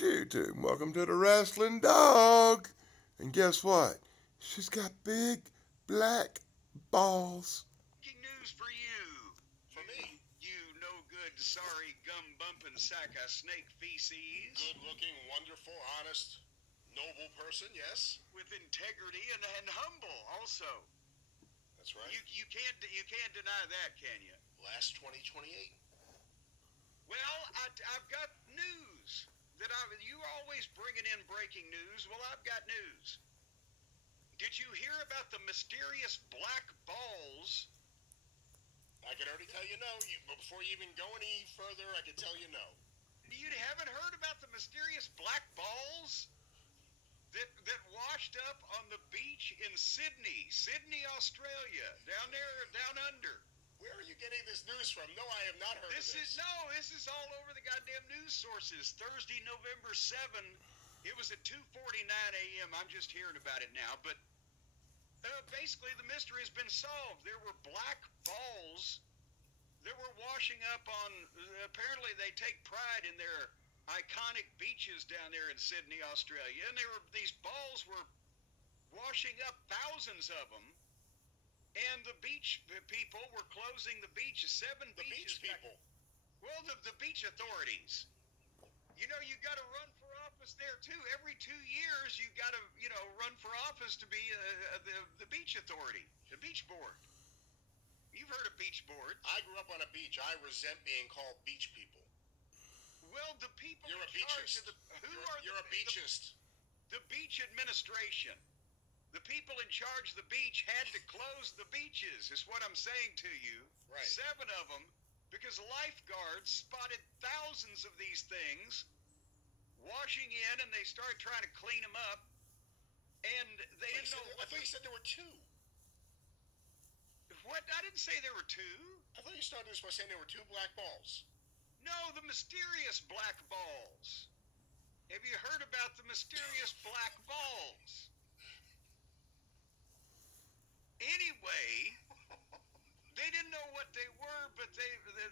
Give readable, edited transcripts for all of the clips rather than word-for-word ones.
YouTube. Welcome to the Wrestling Dog. And guess what? She's got big black balls. Breaking news for you. For me? You no good, sorry, gum-bumping sack of snake feces. Good-looking, wonderful, honest, noble person, yes? With integrity and humble, also. That's right. You can't deny that, can you? Last 2028. Well, I've got news. You're always bringing in breaking news. Well, I've got news. Did you hear about the mysterious black balls? I can already tell you no. But before you even go any further, I can tell you no. You haven't heard about the mysterious black balls that washed up on the beach in Sydney, Australia, down under. Where are you getting this news from? No, I have not heard of this. This is all over the goddamn news sources. Thursday, November 7. It was at 2:49 a.m. I'm just hearing about it now, but basically the mystery has been solved. There were black balls that were washing up on. Apparently, they take pride in their iconic beaches down there in Sydney, Australia, and these balls were washing up, thousands of them. And the beach people were closing the beach. Seven beaches. The beach people? Well, the beach authorities. You know, you got to run for office there, too. Every 2 years, you got to, run for office to be the beach authority, the beach board. You've heard of beach boards. I grew up on a beach. I resent being called beach people. Well, the people You're in a charge beachist. of You're a beachist. The beach administration. The people in charge of the beach had to close the beaches, is what I'm saying to you. Right. 7 of them, because lifeguards spotted thousands of these things washing in, and they started trying to clean them up, and they didn't know I thought you said there were 2. What? I didn't say there were 2. I thought you started this by saying there were 2 black balls. No, the mysterious black balls. Have you heard about the mysterious black balls? Anyway, they didn't know what they were, but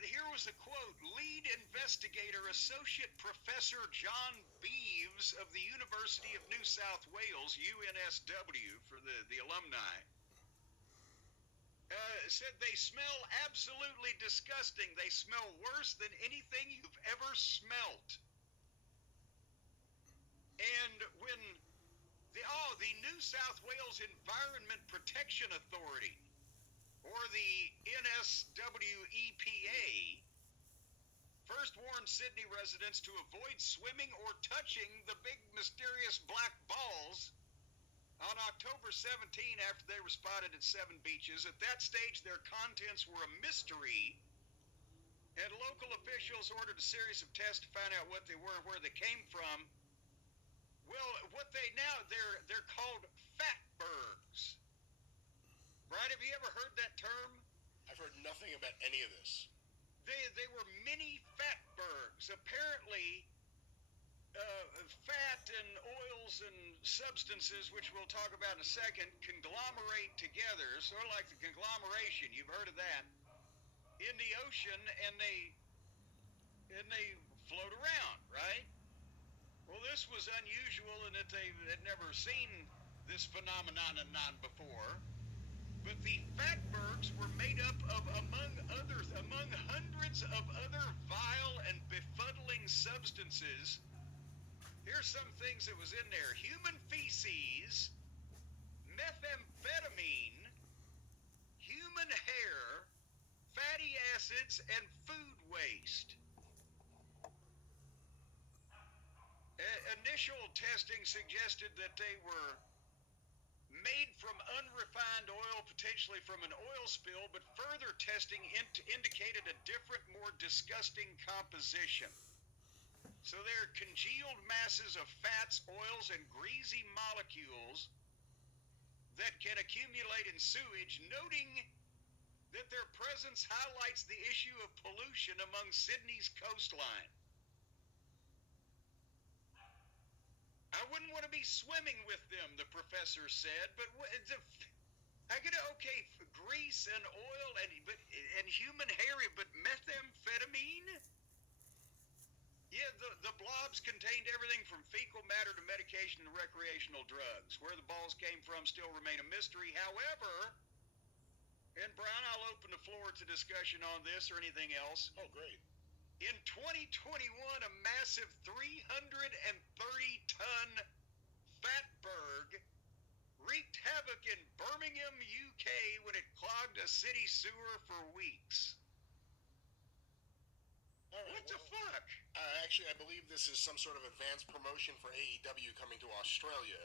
here was a quote. Lead investigator, Associate Professor John Beeves of the University of New South Wales, UNSW for the alumni, said they smell absolutely disgusting. They smell worse than anything you've ever smelt. And when the New South Wales Environment Protection Authority, or the NSWEPA, first warned Sydney residents to avoid swimming or touching the big mysterious black balls on October 17 after they were spotted at 7 beaches. At that stage, their contents were a mystery, and local officials ordered a series of tests to find out what they were and where they came from. Well, they're called fatbergs. Right? Have you ever heard that term? I've heard nothing about any of this. They were mini fatbergs. Apparently, fat and oils and substances, which we'll talk about in a second, conglomerate together, sort of like the conglomeration. You've heard of that. In the ocean, and they float around, right? Well, this was unusual in that they had never seen this phenomenon before. But the fatbergs were made up of, among hundreds of other vile and befuddling substances. Here's some things that was in there: human feces, methamphetamine, human hair, fatty acids, and food waste. Initial testing suggested that they were made from unrefined oil, potentially from an oil spill, but further testing indicated a different, more disgusting composition. So they're congealed masses of fats, oils, and greasy molecules that can accumulate in sewage, noting that their presence highlights the issue of pollution among Sydney's coastline. I wouldn't want to be swimming with them, the professor said, but grease and oil and human hair, but methamphetamine? Yeah, the blog swabs contained everything from fecal matter to medication to recreational drugs. Where the balls came from still remain a mystery. However, and Brown, I'll open the floor to discussion on this or anything else. Oh, great. In 2021, a massive 330-ton fatberg wreaked havoc in Birmingham, UK when it clogged a city sewer for weeks. All right, What the fuck? Actually, I believe this is some sort of advanced promotion for AEW coming to Australia.